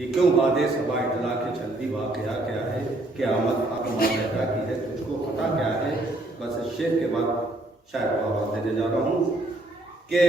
ये क्यों वादे सबा इतला के चलती वाकया क्या है, क़यामत हक माँ पैदा की है, तुझको पता क्या है। बस इस शेर के बाद शायद आवाज़ देने जा रहा हूँ कि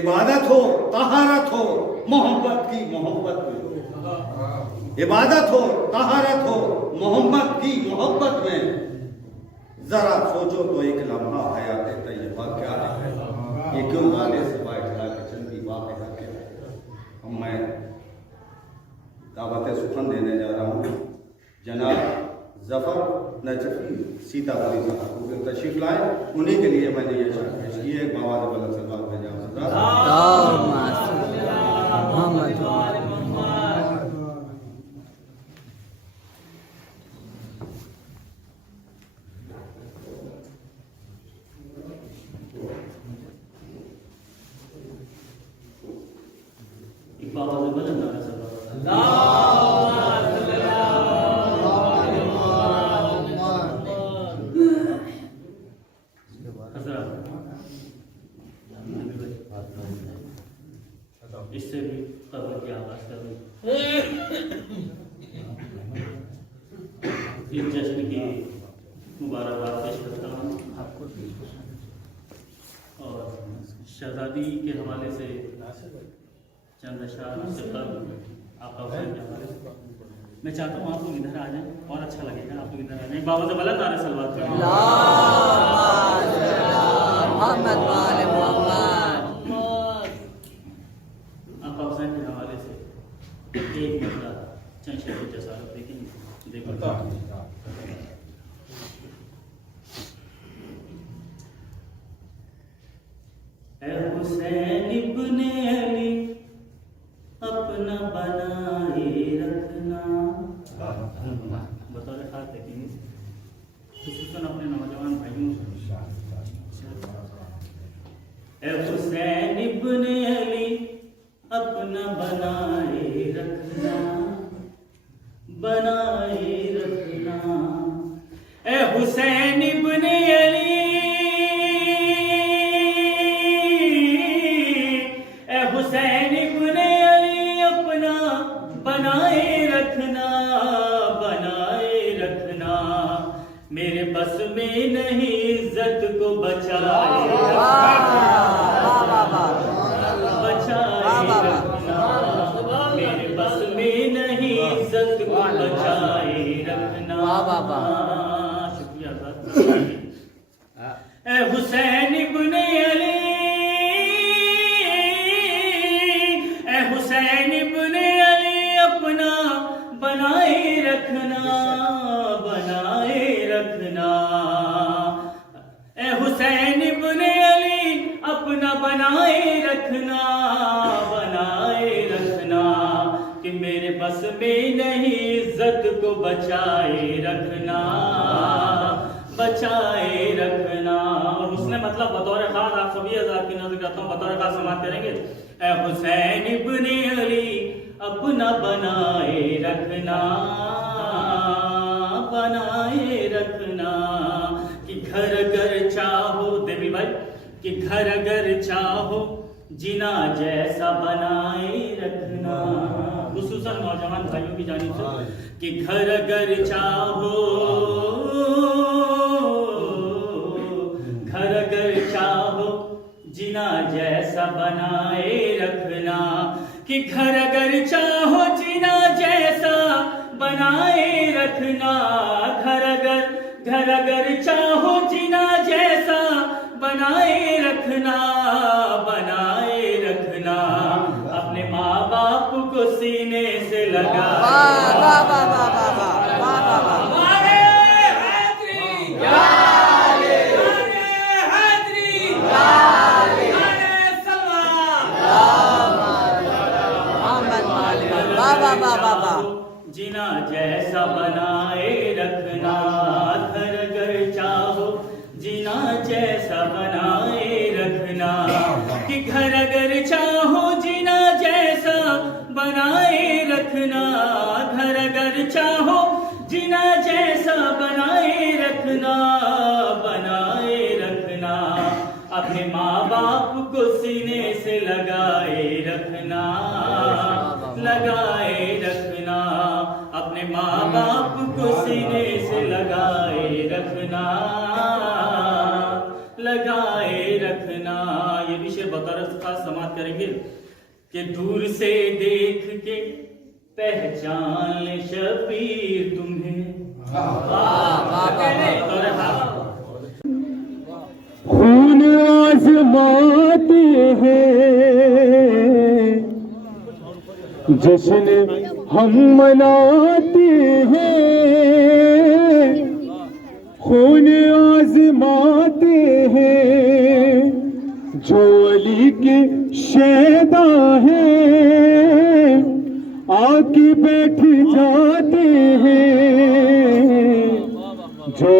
इबादत हो, तहारत हो, मोहब्बत की मोहब्बत में, इबादत हो, तहारत हो, मोहब्बत की मोहब्बत में, जरा सोचो तो एक लम्हा हयात तैयबा क्या है। ये क्यों वादे सबा इतला के चलती वाकया क्या है। अब मैं दावत सुखन देने जा रहा हूँ जनाब जफर नजफी सीतापुरी साहब को तशरीफ लाए, उन्हीं के लिए मैंने ये शायद पेश की है। बाबा बलत से बात में इससे भी कब्र की आवाज कर रही इस जश्न की मुबारकबाद पेश करता हूँ आपको और शहजादी के हवाले से चंद अशआर से आपका हुसैन के हवाले से मैं चाहता हूँ आप लोग इधर आ जाएं और अच्छा लगेगा। आप लोग इधर आ जाएं। बाबा से बला तारे सलवात करें। आपका हुसैन के हवाले से एक मसला चंद शेर जसारत देखेंगे। देखो ऐ हुसैन इब्ने अली अपना बनाए रखना। बतौर खास देखेंगे खुसूसन अपने नौजवान भाइयों ऐ हुसैन इब्ने अली अपना बनाए रखना, बनाए रखना। ऐ हुसैन इब्ने अली, ऐ हुसैन इब्ने अली अपना बनाए रखना, बनाए रखना। मेरे बस में नहीं इज्जत को बचाए शुक्रिया ऐ हुसैन इब्ने अली, ऐ हुसैन इब्ने अली अपना बनाए रखना, बनाए रखना। ऐ हुसैन इब्ने अली अपना बनाए रखना, बनाए रखना। कि मेरे बस में नहीं इज्जत को बचाए रखना, बचाए रखना। और उसने मतलब बतौर खास आप सभी आजाद की नजर करता हूँ बतौर खास समाप्त करेंगे। ऐ हुसैन इब्ने अली अपना बनाए रखना, बनाए रखना। कि घर अगर चाहो देवी भाई, कि घर अगर चाहो जिना जैसा बनाए रखना। खुसूसन नौजवान भाइयों की जानिब से कि घर अगर चाहो, घर अगर चाहो जिना जैसा बनाए रखना। कि घर अगर चाहो जिना जैसा बनाए रखना। घर अगर चाहो जिना जैसा बनाए रखना, बनाए रखना। अपने माँ बाप को सीने से लगा जिना जैसा बनाए रखना। घर अगर चाहो जिना जैसा बनाए रखना। कि घर अगर चाहो जिना जैसा बनाए रखना। घर अगर चाहो जिना जैसा बनाए रखना, बनाए रखना। अपने माँ बाप को सीने से लगाए रखना, लगाए रखना। अपने माँ बाप को सीने से लगाए रखना, लगाए रखना। ये भी शेर बतौर खास समाप्त करेंगे कि दूर से देख के पहचान ले शबीर तुम्हें। खून आजमाते हैं, जश्न हम मनाते हैं। खून आजमाते हैं, जो अली के शहदा हैं, आके बैठ जाते हैं। जो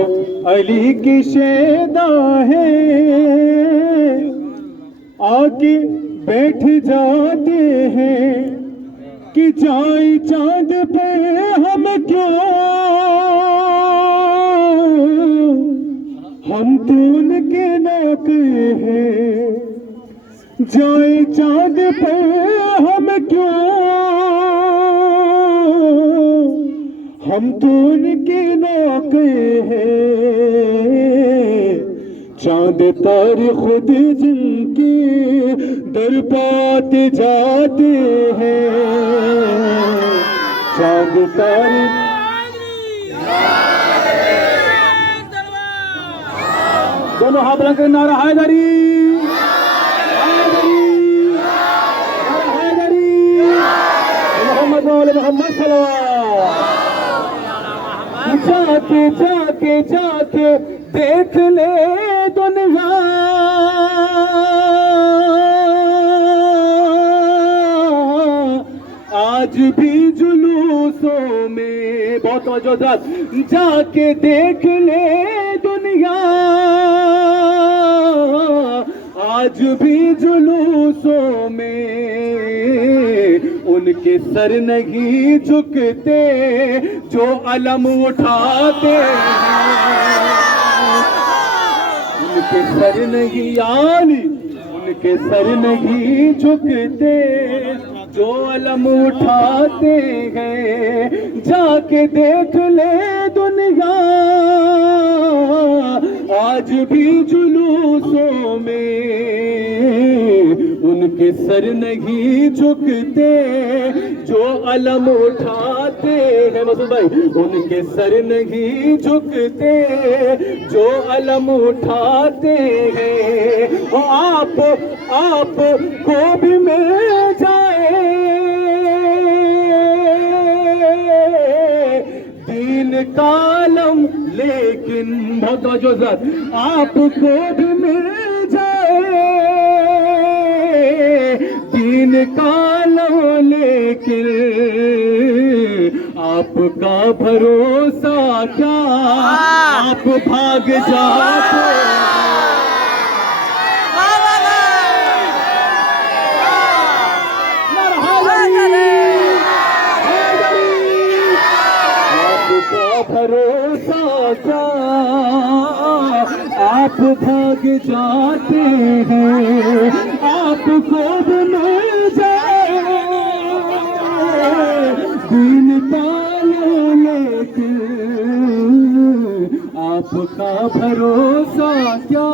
अली की शहदा है, आके बैठ जाते हैं। कि जाए चांद पे हम क्यों, हम तो उनके नाते हैं। जाए चांद पे हम क्यों, हम तो उनके नौके हैं। चांद तारे खुद जिनके दर पाते जाते हैं। चांद तारे दोनों हाथ बुलंद कर नारा हैदरी, हैदरी, मोहम्मद मोहम्मद सल्लल्लाहु। जाके जाके जाके देख ले दुनिया, आज भी जुलूसों में, बहुत मौजूदात, जाके देख ले दुनिया, आज भी जुलूसों में उनके सर नहीं झुकते जो अलम उठाते हैं। उनके सर नहीं यानी, उनके सर नहीं झुकते जो अलम उठाते हैं। जाके देख ले दुनिया, आज भी जुलूसों में उनके सर नहीं झुकते जो अलम उठाते हैं। मसूद भाई, उनके सर नहीं झुकते जो अलम उठाते हैं। आप को भी मिल जाए दीन कालम, लेकिन बहुत वजूदात, आपको भी मिल जाए दीन कालम, लेकिन आपका भरोसा क्या, आप भाग जाते। भरोसा क्या, आप भाग जाते हैं। आपको मिल जाए दीन पालो, लेकिन आपका भरोसा क्या,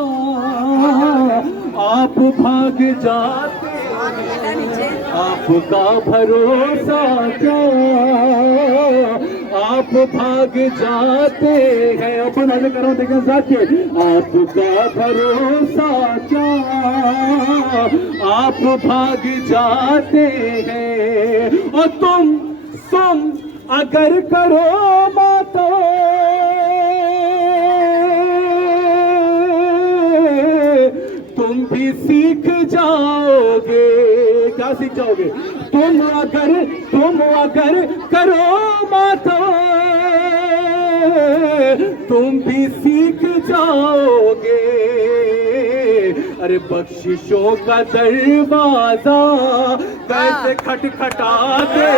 आप भाग जाते हैं। आपका भरोसा क्या, आप भाग जाते हैं। अपन आगे करो, देखें साथी, आपका भरोसा क्या, आप भाग जाते हैं। और तुम अगर करो मातो, तुम भी सीख जाओगे। क्या सीख जाओगे? तुम अगर करो मातो, तुम भी सीख जाओगे। अरे बख्शिशों का दरवाजा कैसे खटखटाते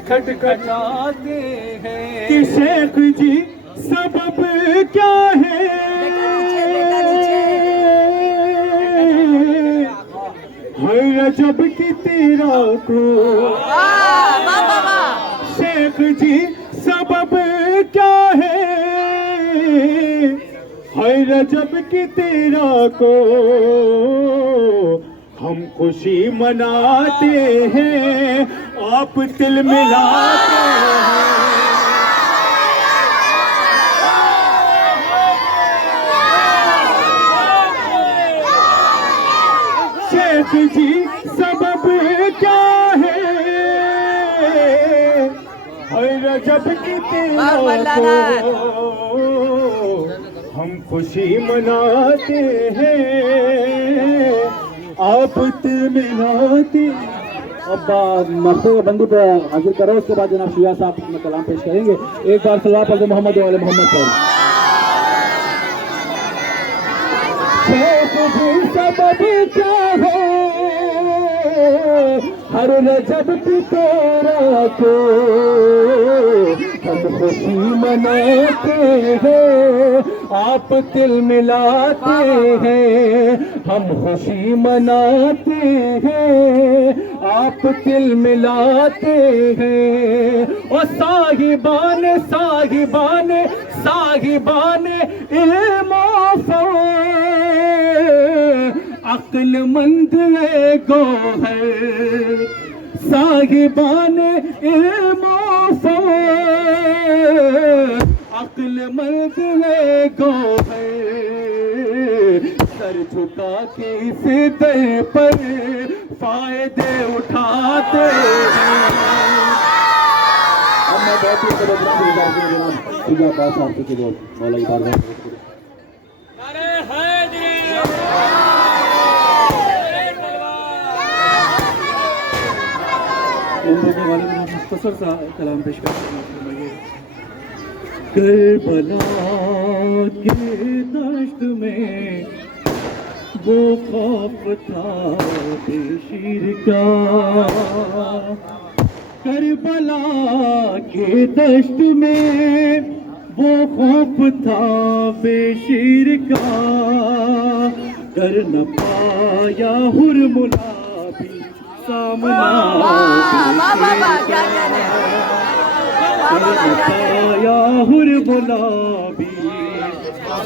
खटखटाते हैं कि शेख जी सबब क्या है, हर रजब की तेरा को शेख जी सबब क्या है, हर रजब की तेरा को हम खुशी मनाते हैं, आप तिल मिलाते हैं। शेख जी सबब क्या है, हर रजब की तेरा को हम खुशी मनाते हैं, आप तिल मिलाते। अब मकसद बंदी पे हाजिर करो, उसके बाद जनाब शिया साहब अपना कलाम पेश करेंगे। एक बार सल्लल्लाहु अलैहि मोहम्मद वाले मोहम्मद पर। सबब क्या है, हर रजब की तेरा को हम खुशी मनाते हैं, आप तिल मिलाते हैं, हम खुशी मनाते हैं, आप तिल मिलाते हैं। और साहिबान साहिबान साहिबान इल्म अक्लमंद गोहर, साहिबान इल्म अक्लमंद गोहर, सर झुका के इस दर पर फायदे उठाते हैं। अब मैं बहुत ही मौला इबादत मुख्तसर सा कलाम पेश करते हैं। करबला के दश्त में वो खौफ था बेशीर का, करबला के दश्त में वो खौफ था बेशीर का, कर न पाया हुरमुला भी सामना, पाया हुरमुला भी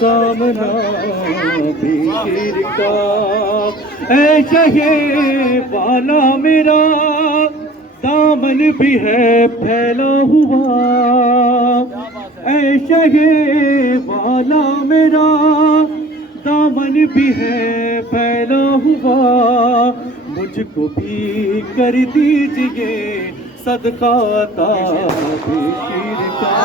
सामना बेशीर का। ऐ शहे वाला मेरा दामन भी है फैला हुआ, ऐ शहे वाला मेरा दामन भी है फैला हुआ, मुझको भी कर दीजिए सदका बेशीर का,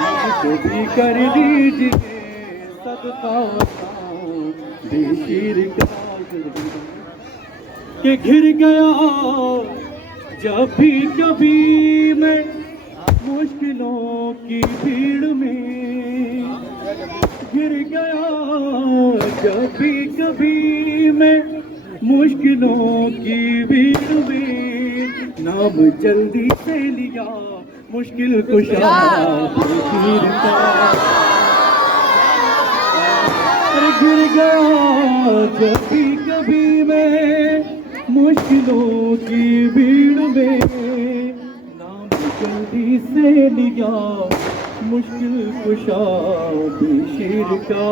मुझको भी कर दीजिए सदका बेशीर का। कि घिर गया जब भी कभी मैं मुश्किलों की भीड़ में, गिर गया जब भी कभी मैं मुश्किलों की भीड़ में, नाम जल्दी से लिया मुश्किल कुशा बेशीर का। गिर गया जब भी कभी मैं मुश्किलों की भीड़ में, नाम जल्दी से लिया मुश्किल कुशा बेशीर का।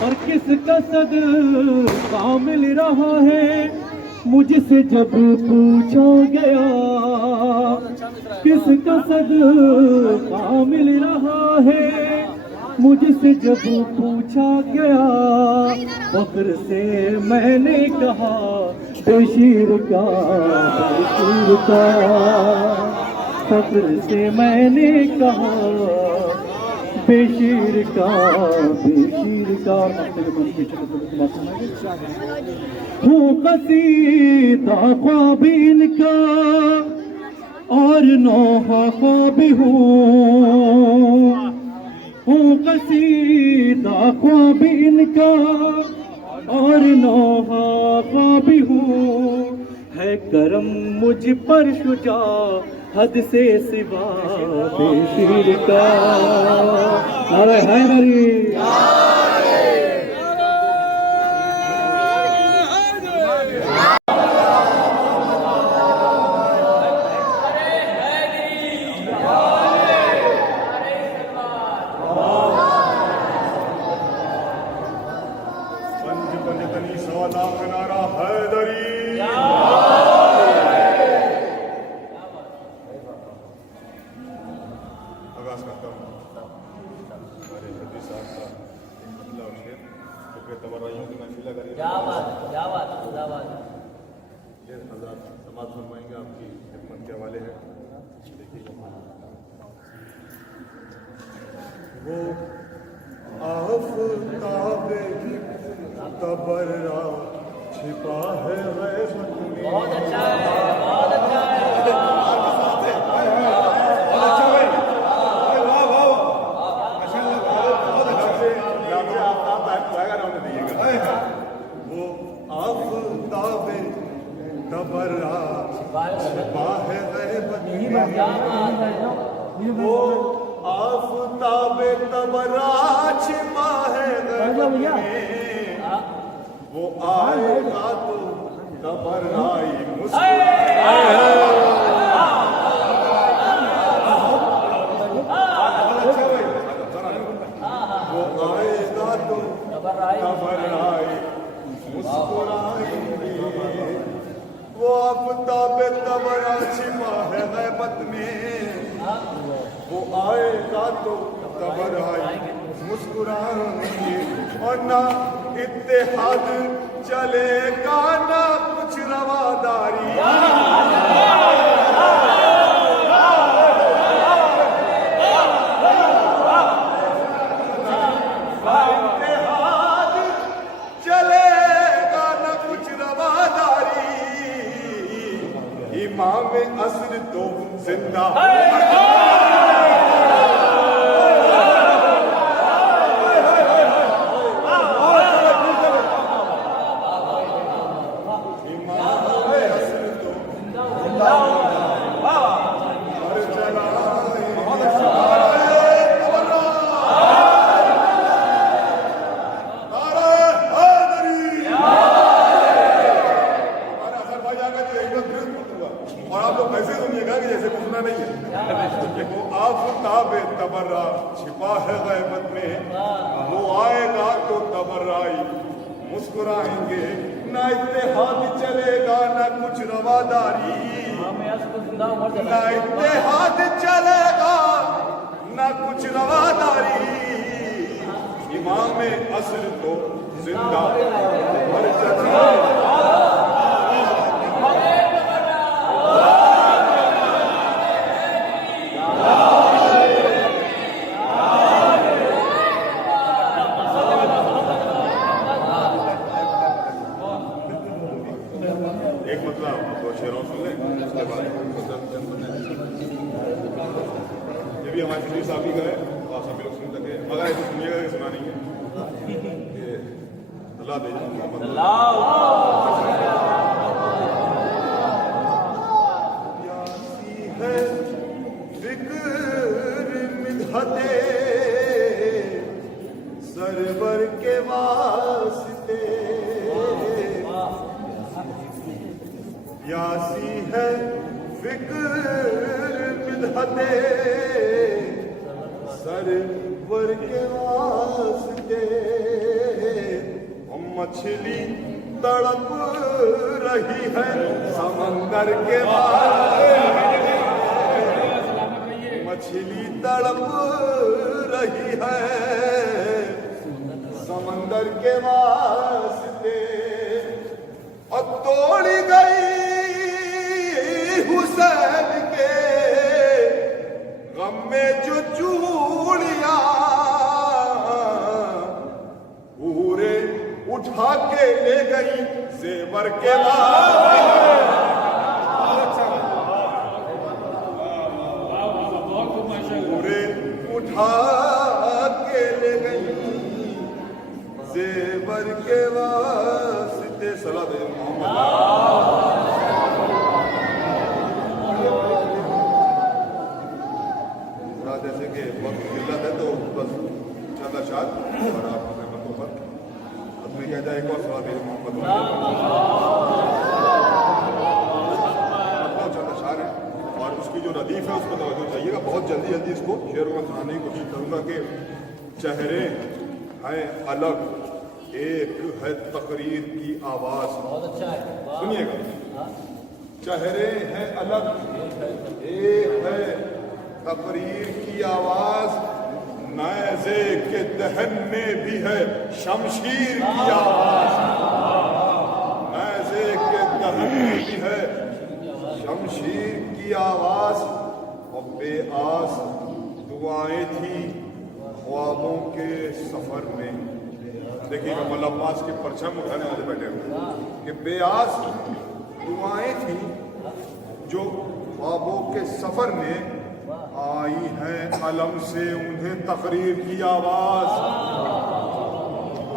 और किसका सदका मिल रहा है मुझसे जब पूछा गया, किसका सदका मिल रहा है मुझसे जब पूछा गया, फख्र से मैंने कहा बेशीर का बेशीर का, फख्र से मैंने कहा बेशीर का बेशीर का। हूँ कसीदा ख्वाब इनका और नौहा ख्वाब हूँ कसीदा ख्वाब इनका और नौहा ख्वाब हूँ, है करम मुझ पर शुजा हद से सिवा बेशीर का। नारे हैदरी। आगाज करता हूँ हमारे हदरी साहब का अल्लाह और शेर शुक्र तबर्राइयों की महफिल करिए। क्या बात खुदा बात। ये हज़रात समाज फरमाएंगे आपकी खिदमत के हवाले है। देखिए वो आफ़ताब की तबर्रा छिपा है गैबत में। बहुत अच्छा है, बहुत अच्छा है। वो आफ़ताब तबर्रा छिपा है गैबत में। वो आफ़ताब तबर्रा छिपा है गैबत में। वो आएगा तो तबर्राई वो आएगा तो तबर्राई मुस्कुराएंगे। वो आफ़ताब तबर्रा छिपा है गैबत में। वो आएगा तो तबर्राई मुस्कुराएंगे। और ना इत्तेहाद चलेगा ना कुछ रवादारी। इत्तेहाद चलेगा ना कुछ रवादारी। इमाम असर तो जिंदा और आप लोग ऐसे सुनिएगा कि जैसे कुछ सुना नहीं है। वो आफ़ताब तबर्रा छिपा है गैबत में। वो आएगा तो तबर्राई मुस्कुराएंगे। ना इत्तेहाद चलेगा ना कुछ रवादारी। ना इत्तेहाद चलेगा ना कुछ रवादारी। इमाम असर तो जिंदा मर चला। एक मतलब दो शेरों सुन लें उसके बाद ये भी हमारे फिर साहब ही का है तो आप सभी लोग सुन सके। मगर ऐसे सुनिएगा कि सुना नहीं है। अल्लाह दे है फिक्र मिदहते सरवर के वास्ते। यासी है फिक्र मिदहते सरवर के वास्ते। मछली तड़प रही है समंदर के वास्ते। मछली तड़प रही है समंदर के वास्ते। और तोड़ी गई हुसैन के गम में जो चूड़ियां पूरे उठा के ले गई जेवर के पूरे उठा के ले गई जेवर के वास्ते। सलात मोहम्मद मिलत है तो बस चंदा शाद और आपकी रहमतों पर अपने क्या जाए एक और सलाह मेरे मोहब्बत चंदा शाद है और उसकी जो रदीफ है उसको तवज्जो चाहिएगा। बहुत जल्दी जल्दी इसको शेरों में सुनाने की कोशिश करूँगा कि चेहरे हैं अलग, एक है तकरीर की आवाज़। सुनिएगा, चेहरे हैं अलग, एक है तकरीर की आवाज़, नैज़े के दहन में भी है शमशीर की आवाज़, नैज़े के दहन में भी है शमशीर की आवाज़। और बेआस दुआएं थी ख्वाबों के सफ़र में। देखिएगा मौला अब्बास के परचम उठाने वाले बैठे हुए कि बेआस दुआएं थी जो ख्वाबों के सफ़र में आई हैं अलम से उन्हें तकरीर की आवाज़,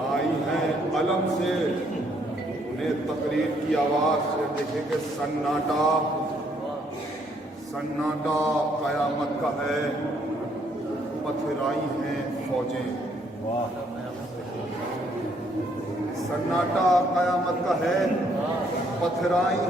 आई हैं अलम से उन्हें तकरीर की आवाज़। देखेंगे सन्नाटा, सन्नाटा क़यामत का है, पथराई हैं फौजें। सन्नाटा क़यामत का है, पथराई